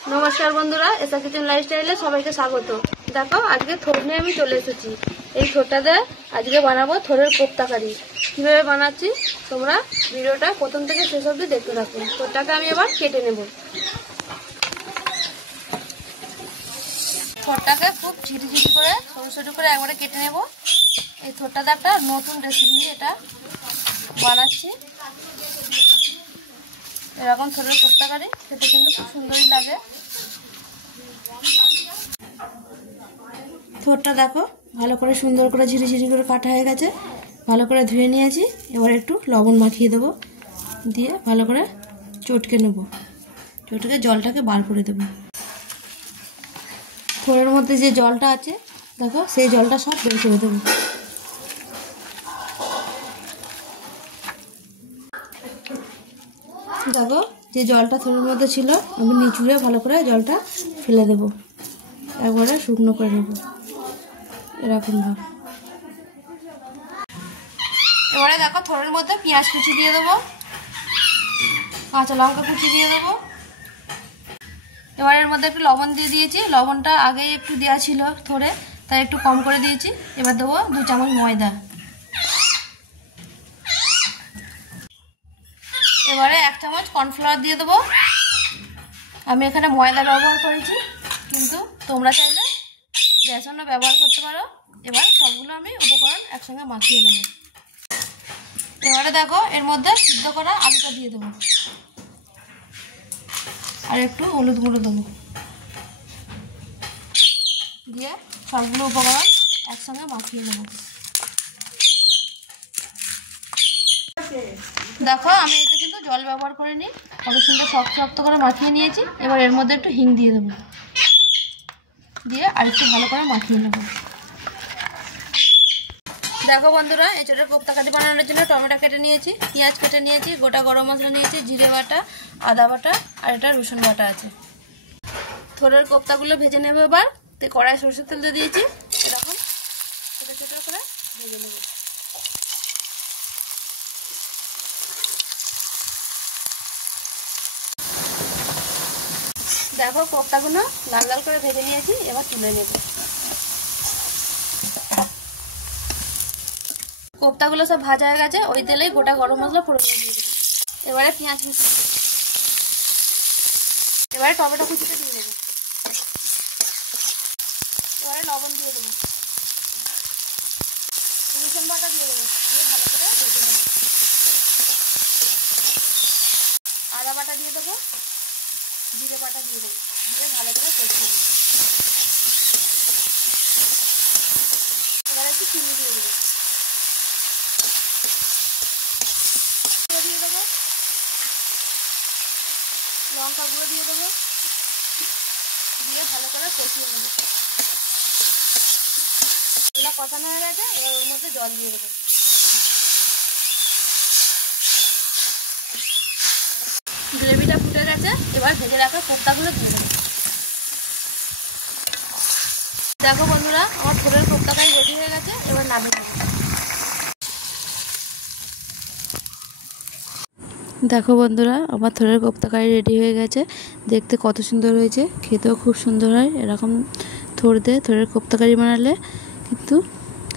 नमस्कार बंधुरा एसा किचन लाइफस्टाइले सबाइके स्वागत। देखो आज के थोर निये आमि चले एसेछि। এই থোরটাতে আজকে বানাবো থোরের কোপ্তা কারি। কিভাবে বানাচ্ছি তোমরা ভিডিওটা প্রথম থেকে শেষ অবধি দেখতে থাকো। থোরটাকে আমি এবার কেটে নেব। থোরটাকে খুব ঝিরিঝিরি করে ছোট ছোট করে একবারে কেটে নেব। এই থোরটাতে একটা নতুন রেসিপি এটা বানাচ্ছি। এরকম থোরের কোপ্তা কারি খেতে কিন্তু খুব সুন্দরই লাগে। থোরটা দেখো ভালো করে সুন্দর করে ঝিরিঝিরি করে কাটা হয়ে গেছে। ভালো করে ধুয়ে নিয়েছি। এবার একটু লবণ মাখিয়ে দেব, দিয়ে ভালো করে চটকে নেব। চটকে জলটাকে বার করে দেব। থোরের মধ্যে যে জলটা আছে দেখো সেই জলটা সব বের করে দেব। দেখো যে জলটা থোরের মধ্যে ছিল আমি নিচুড়ে ভালো করে জলটা ফেলে দেব। একবারে শুকনো করে নেব এরকম ভাবে। এবারে দেখো থোরের মধ্যে পেঁয়াজ কুচি দিয়ে দেবো, কাঁচা লঙ্কা কুচি দিয়ে দেবো। এবার এর মধ্যে একটু লবণ দিয়ে দিয়েছি। লবণটা আগে একটু দেওয়া ছিল থোরে, তাই একটু কম করে দিয়েছি। এবার দেবো 2 চামচ ময়দা। এবারে 1 চামচ কর্নফ্লাওয়ার দিয়ে দেবো। আমি এখানে ময়দা ব্যবহার করেছি, কিন্তু তোমরা চাইলে বেসনও ব্যবহার করতে পারো। এবার সবগুলো আমি উপকরণ একসঙ্গে মাখিয়ে নেব। এবারে দেখো এর মধ্যে সিদ্ধ করা আলুটা দিয়ে দেবো, আর একটু হলুদ গুঁড়ো দেবো, দিয়ে সবগুলো উপকরণ একসঙ্গে মাখিয়ে নেব। দেখো আমি এতে কিন্তু জল ব্যবহার করিনি, কত সুন্দর শক্ত শক্ত করে মাখিয়ে নিয়েছি। এবার এর মধ্যে একটু হিং দিয়ে দেবো, দিয়ে আরেকটু ভালো করে মাখিয়ে নেব। দেখো বন্ধুরা এই ছোটো কোপ্তা কারি বানানোর জন্য টমেটো কেটে নিয়েছি, পেঁয়াজ কেটে নিয়েছি, গোটা গরম মশলা নিয়েছি, জিরে বাটা, আদা বাটা, আর এটা রসুন বাটা আছে। থোরের কোপ্তাগুলো ভেজে নেব। এবার কড়াই সরষের তেল দিয়ে দিয়েছি, এরকম ছোটো ছোটো করে ভেজে নেব। দেখো কোপ্তাগুলো লাল লাল করে ভেজে নিয়েছি, এবার তুলে নেব। কোপ্তাগুলো সব ভাজা হয়ে গেছে, ওই তেলেই গোটা গরম মশলা ফোড়ন দিয়ে দেবো। এবারে পেঁয়াজ কুচি, এবারে টমেটো কুচিটা দিয়ে দেবো, এবারে লবণ দিয়ে দেবো, রসুন বাটা দিয়ে দেবো, দিয়ে ভালো করে ভেজে নেব। আদা বাটা দিয়ে দেবো, জিরে বাটা দিয়ে দেবো, দিয়ে ভালো করে কষিয়ে নেব। এবারে একটু চিনি দিয়ে দেবো, দিয়ে দেবো, লঙ্কা গুঁড়ো দিয়ে দেবো, দিয়ে ভালো করে কষিয়ে নেব। এগুলো কষানো হয়ে গেছে, এবার ওর মধ্যে জল দিয়ে দেবো। গ্রেভিটা ফুটে গেছে, এবার ভেজে রাখা কোপ্তাগুলো দিয়ে দেবো। দেখো বন্ধুরা আমার থোরের কোপ্তা কারি রেডি হয়ে গেছে, এবার নামিয়ে দেবো। দেখো বন্ধুরা আমার থোরের কোপ্তা কারি রেডি হয়ে গেছে। দেখতে কত সুন্দর হয়েছে, খেতেও খুব সুন্দর হয়। এরকম থোর দিয়ে থোরের কোপ্তা কারি বানালে কিন্তু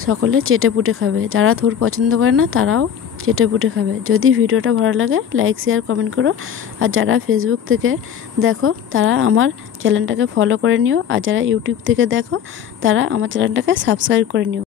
সকলে চেটে পুটে খাবে। যারা থোর পছন্দ করে না তারাও চেটে পুটে খাবে। যদি ভিডিওটা ভালো লাগে লাইক শেয়ার কমেন্ট করো। আর যারা ফেসবুক থেকে দেখো তারা আমার চ্যানেলটাকে ফলো করে নিও। আর যারা ইউটিউব থেকে দেখো তারা আমার চ্যানেলটাকে সাবস্ক্রাইব করে নিও।